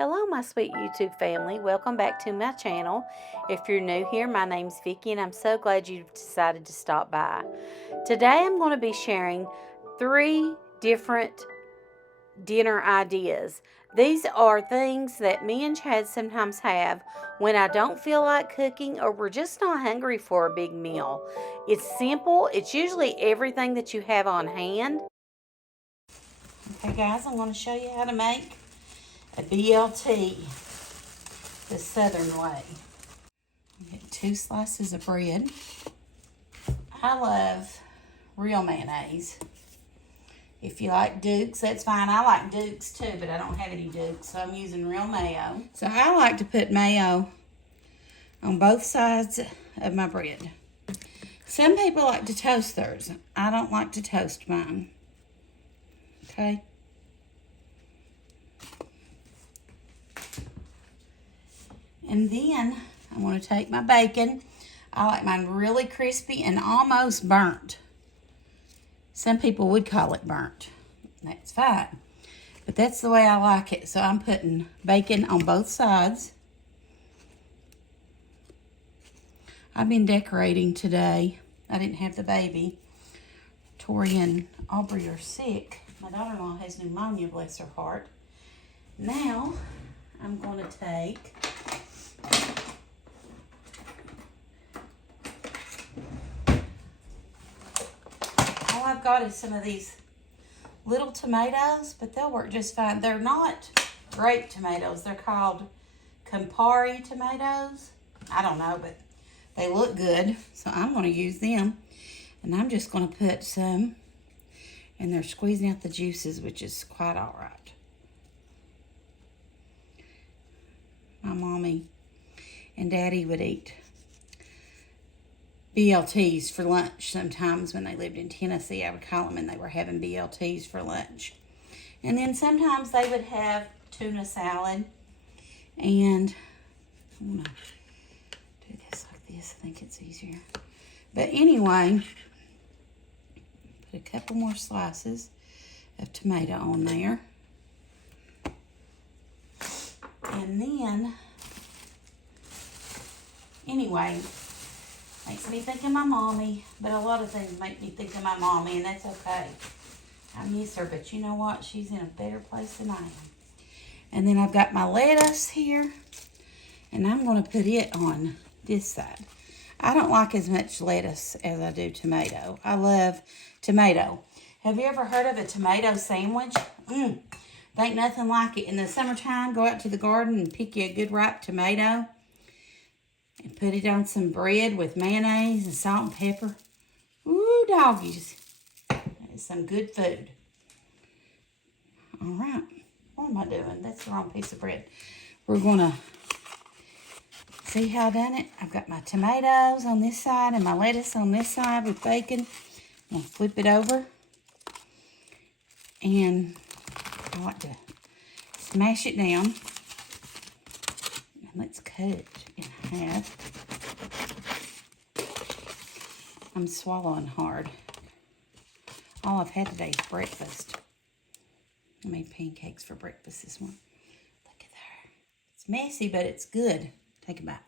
Hello, my sweet YouTube family. Welcome back to my channel. If you're new here, my name's Vicki, and I'm so glad you decided to stop by. Today, I'm going to be sharing 3 different dinner ideas. These are things that me and Chad sometimes have when I don't feel like cooking or we're just not hungry for a big meal. It's simple. It's usually everything that you have on hand. Okay, guys, I'm going to show you how to make a BLT the southern way. Get 2 slices of bread. I love real mayonnaise. If you like Duke's, that's fine. I like Duke's too, but I don't have any Duke's, so I'm using real mayo. So I like to put mayo on both sides of my bread. Some people like to toast theirs. I don't like to toast mine. Okay? And then I want to take my bacon. I like mine really crispy and almost burnt. Some people would call it burnt. That's fine. But that's the way I like it. So I'm putting bacon on both sides. I've been decorating today. I didn't have the baby. Tori and Aubrey are sick. My daughter-in-law has pneumonia, bless her heart. Now I'm going to take all I've got is some of these little tomatoes, but they'll work just fine. They're not grape tomatoes. They're called Campari tomatoes. I don't know, but they look good, so I'm going to use them. And I'm just going to put some, and they're squeezing out the juices, which is quite all right. My mommy and daddy would eat BLTs for lunch sometimes when they lived in Tennessee. I would call them, and they were having BLTs for lunch. And then sometimes they would have tuna salad. And I'm going to do this like this. I think it's easier. But anyway, put a couple more slices of tomato on there. And then, anyway, makes me think of my mommy, but a lot of things make me think of my mommy, and that's okay. I miss her, but you know what? She's in a better place than I am. And then I've got my lettuce here, and I'm going to put it on this side. I don't like as much lettuce as I do tomato. I love tomato. Have you ever heard of a tomato sandwich? Ain't nothing like it. In the summertime, go out to the garden and pick you a good ripe tomato and put it on some bread with mayonnaise and salt and pepper. Ooh, doggies. That is some good food. All right. What am I doing? That's the wrong piece of bread. We're going to see how I done it. I've got my tomatoes on this side and my lettuce on this side with bacon. I'm going to flip it over. And I like to smash it down. And let's cut it in half. I'm swallowing hard. All I've had today is breakfast. I made pancakes for breakfast this morning. Look at there. It's messy, but it's good. Take a bite.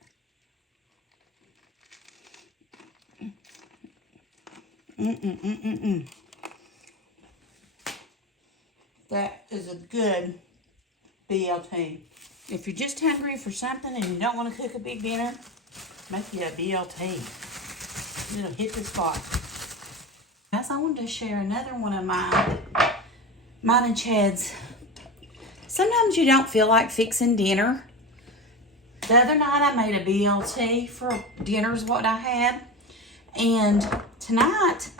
That is a good BLT. If you're just hungry for something and you don't want to cook a big dinner, make you a BLT. It'll hit the spot. Guys, I wanted to share another one of mine and Chad's. Sometimes you don't feel like fixing dinner. The other night I made a BLT for dinner's what I had. And tonight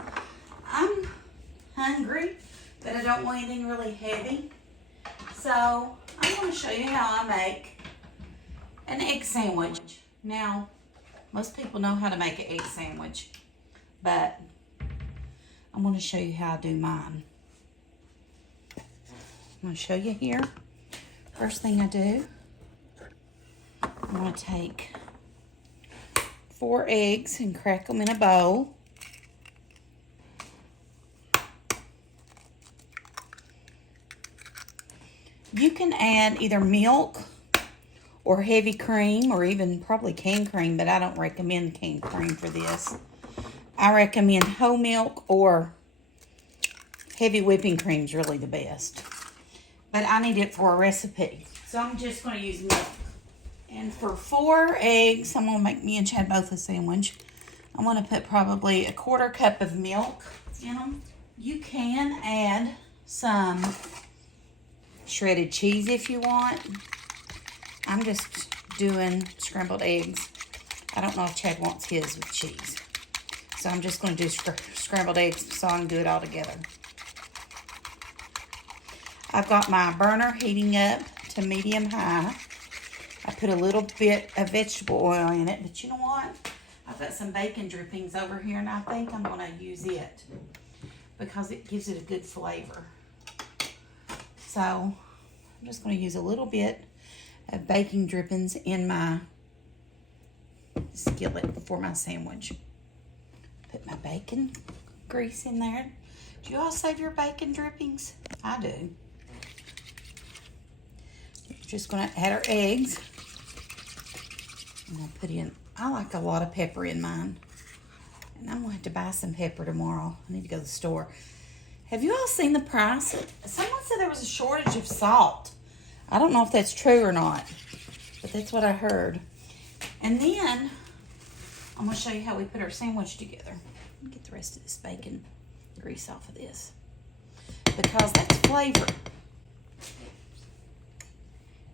I'm hungry, but I don't want anything really heavy. So I'm going to show you how I make an egg sandwich. Now, most people know how to make an egg sandwich, but I'm going to show you how I do mine. I'm going to show you here. First thing I do, I'm going to take 4 eggs and crack them in a bowl. You can add either milk or heavy cream or even probably canned cream, but I don't recommend canned cream for this. I recommend whole milk or heavy whipping cream is really the best. But I need it for a recipe, so I'm just going to use milk. And for 4 eggs, I'm going to make me and Chad both a sandwich. I'm going to put probably a 1/4 cup of milk in them. You can add some shredded cheese if you want. I'm just doing scrambled eggs. I don't know if Chad wants his with cheese. So I'm just going to do scrambled eggs so I can do it all together. I've got my burner heating up to medium high. I put a little bit of vegetable oil in it, but you know what? I've got some bacon drippings over here, and I think I'm going to use it because it gives it a good flavor. So I'm just going to use a little bit of bacon drippings in my skillet before my sandwich. Put my bacon grease in there. Do you all save your bacon drippings? I do. We're just going to add our eggs. And I'll put in, I like a lot of pepper in mine. And I'm going to have to buy some pepper tomorrow. I need to go to the store. Have you all seen the price? Someone said there was a shortage of salt. I don't know if that's true or not, but that's what I heard. And then I'm going to show you how we put our sandwich together. Let me get the rest of this bacon grease off of this because that's flavor.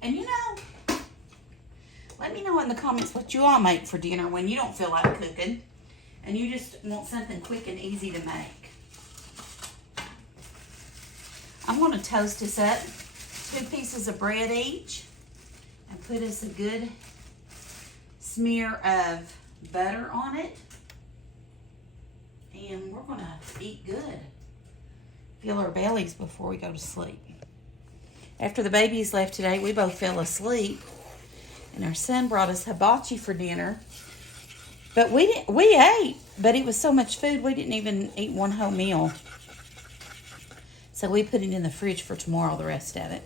And you know, let me know in the comments what you all make for dinner when you don't feel like cooking and you just want something quick and easy to make. I'm going to toast us up 2 pieces of bread each and put us a good smear of butter on it. And we're going to eat good. Fill our bellies before we go to sleep. After the babies left today, we both fell asleep. And our son brought us hibachi for dinner. But we ate, but it was so much food we didn't even eat one whole meal. So we put it in the fridge for tomorrow, the rest of it.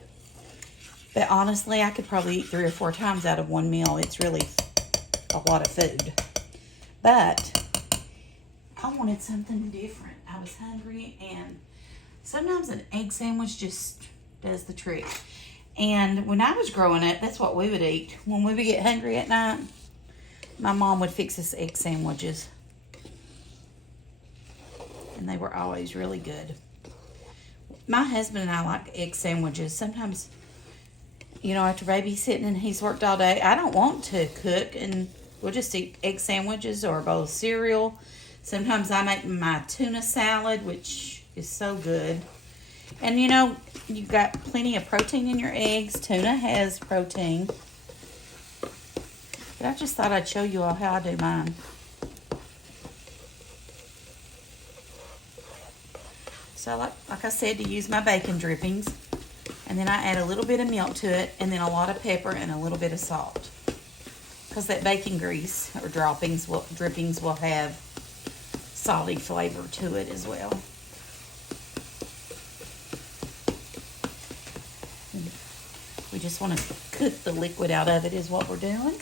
But honestly, I could probably eat 3 or 4 times out of one meal. It's really a lot of food. But I wanted something different. I was hungry, and sometimes an egg sandwich just does the trick. And when I was growing up, that's what we would eat. When we would get hungry at night, my mom would fix us egg sandwiches. And they were always really good. My husband and I like egg sandwiches. Sometimes, you know, after babysitting and he's worked all day, I don't want to cook, and we'll just eat egg sandwiches or a bowl of cereal. Sometimes I make my tuna salad, which is so good. And you know, you've got plenty of protein in your eggs. Tuna has protein. But I just thought I'd show you all how I do mine. So like I said, to use my bacon drippings. And then I add a little bit of milk to it, and then a lot of pepper and a little bit of salt. Because that bacon grease or drippings will have salty flavor to it as well. And we just want to cook the liquid out of it is what we're doing.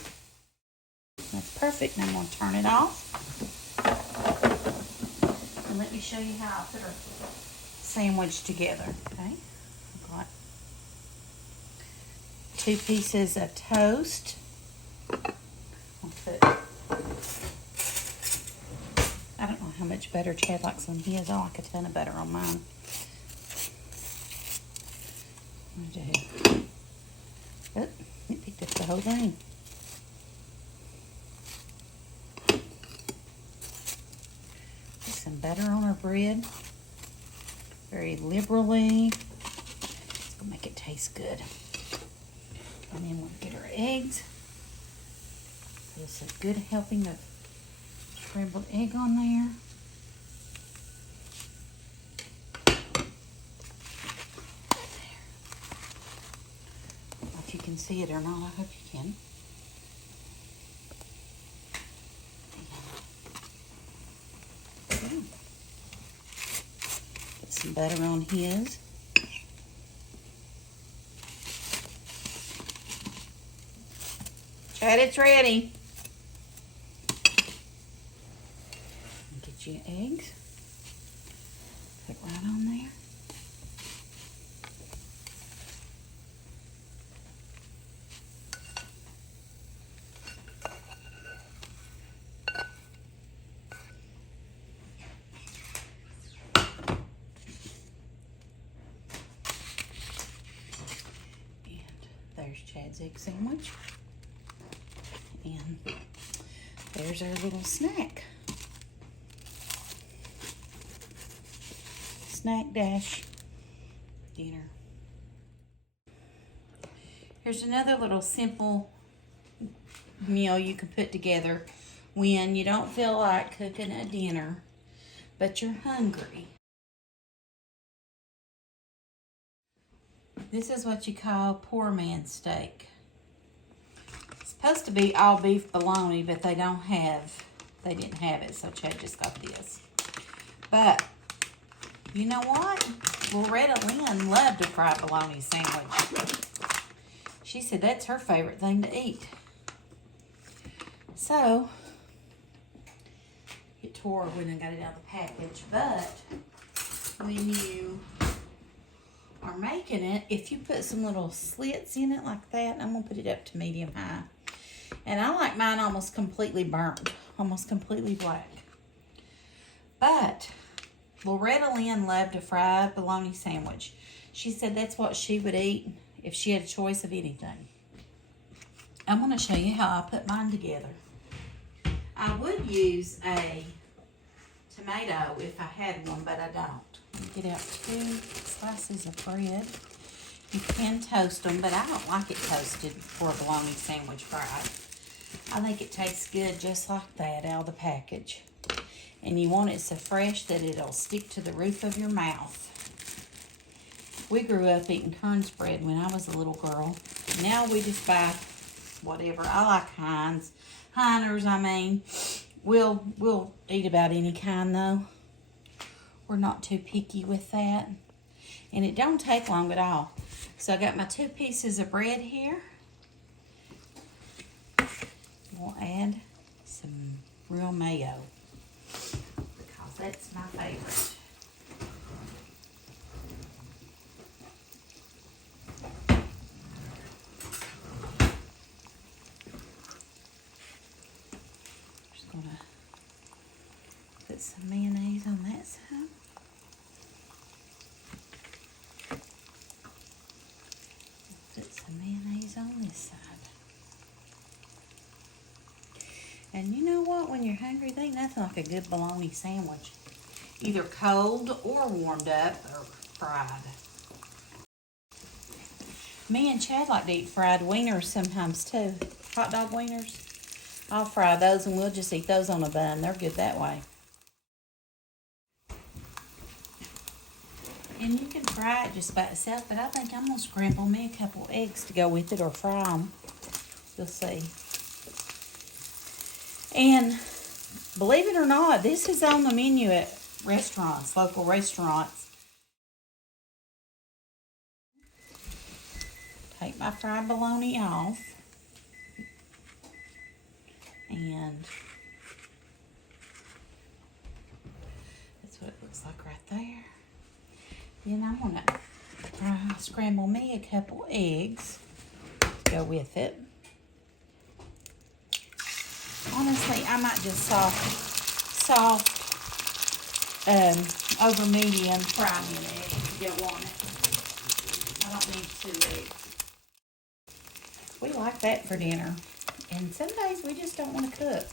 That's perfect. Now I'm going to turn it off. And let me show you how I put our sandwich together. Okay, I've got 2 pieces of toast. I'll put, I don't know how much butter Chad likes on his. I like a ton of butter on mine. Oh, it picked up the whole thing. Put some butter on our bread. Very liberally. It's going to make it taste good. And then we'll get our eggs. Put us a good helping of scrambled egg on there. I don't know if you can see it or not. I hope you can. Put some butter on his. Chad, it's ready. Get you eggs. Put it right on there. There's Chad's egg sandwich. And there's our little snack. Snack dash dinner. Here's another little simple meal you can put together when you don't feel like cooking a dinner, but you're hungry. This is what you call poor man's steak. It's supposed to be all beef bologna, but they didn't have it, so Chad just got this. But, you know what? Loretta Lynn loved a fried bologna sandwich. She said that's her favorite thing to eat. So, it tore when I got it out of the package, but when you are making it, if you put some little slits in it like that, I'm going to put it up to medium high. And I like mine almost completely burnt, almost completely black. But Loretta Lynn loved a fried bologna sandwich. She said that's what she would eat if she had a choice of anything. I'm going to show you how I put mine together. I would use a tomato if I had one, but I don't. Get out 2 slices of bread. You can toast them, but I don't like it toasted for a bologna sandwich fried. I think it tastes good just like that out of the package. And you want it so fresh that it'll stick to the roof of your mouth. We grew up eating Kern's bread when I was a little girl. Now we just buy whatever. I like Heiners, I mean. We'll eat about any kind though. We're not too picky with that. And it don't take long at all. So I got my 2 pieces of bread here. We'll add some real mayo, because that's my favorite. Just gonna put some mayonnaise on that side. Put some mayonnaise on this side. And you know what? When you're hungry, there ain't nothing like a good bologna sandwich. Either cold or warmed up or fried. Me and Chad like to eat fried wieners sometimes too. Hot dog wieners. I'll fry those and we'll just eat those on a bun. They're good that way. And you can fry it just by itself, but I think I'm going to scramble me a couple eggs to go with it or fry them. You'll see. And believe it or not, this is on the menu at restaurants, local restaurants. Take my fried bologna off. And that's what it looks like right there. Then I'm going to scramble me a couple eggs to go with it. Honestly, I might just soft over medium fry me an egg if you don't want it. I don't need 2 eggs. We like that for dinner. And some days we just don't want to cook.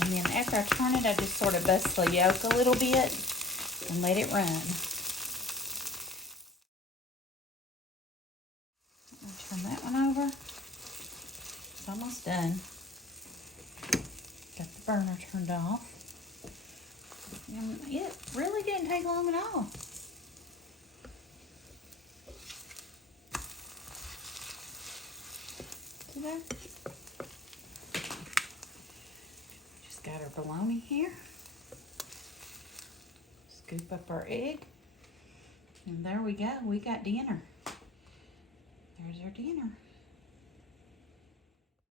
And then after I turn it, I just sort of bust the yolk a little bit and let it run. I'll turn that one over. It's almost done. Got the burner turned off. And it really didn't take long at all. See there? Just got our bologna here. Scoop up our egg. And there we go. We got dinner. There's our dinner.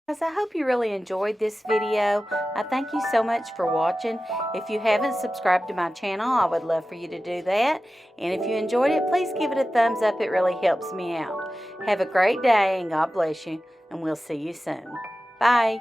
I hope you really enjoyed this video. I thank you so much for watching. If you haven't subscribed to my channel, I would love for you to do that. And if you enjoyed it, please give it a thumbs up. It really helps me out. Have a great day, and God bless you, and we'll see you soon. Bye.